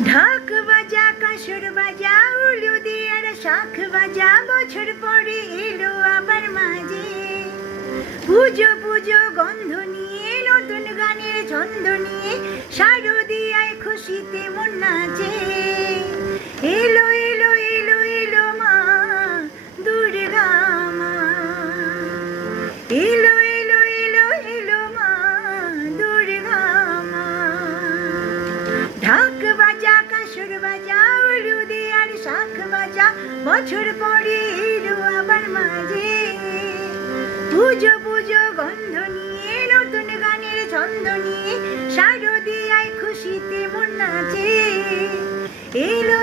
ঢাক বাজা কাসর বাজা উলুদিয়ার শাখ বাজা বছর পরে এলো আবার মাঝে পুজো পুজো গন্ধ নিয়ে নতুন গানের ছন্দ নিয়ে শারদিয়ায় খুশিতে মন নাচে এলো এলো এলো এলো মা দুর্গা মা এলো এলো এলো এলো মা দুর্গা মা ঢাক বাজা কাসর বাজা উলুদিয়ার শাখ বাজা বছর পরে এলো আবার মাঝে পুজো পুজো গন্ধ নিয়ে নতুন গানের ছন্দ নিয়ে শারদিয়ায় খুশিতে মন নাচে এলো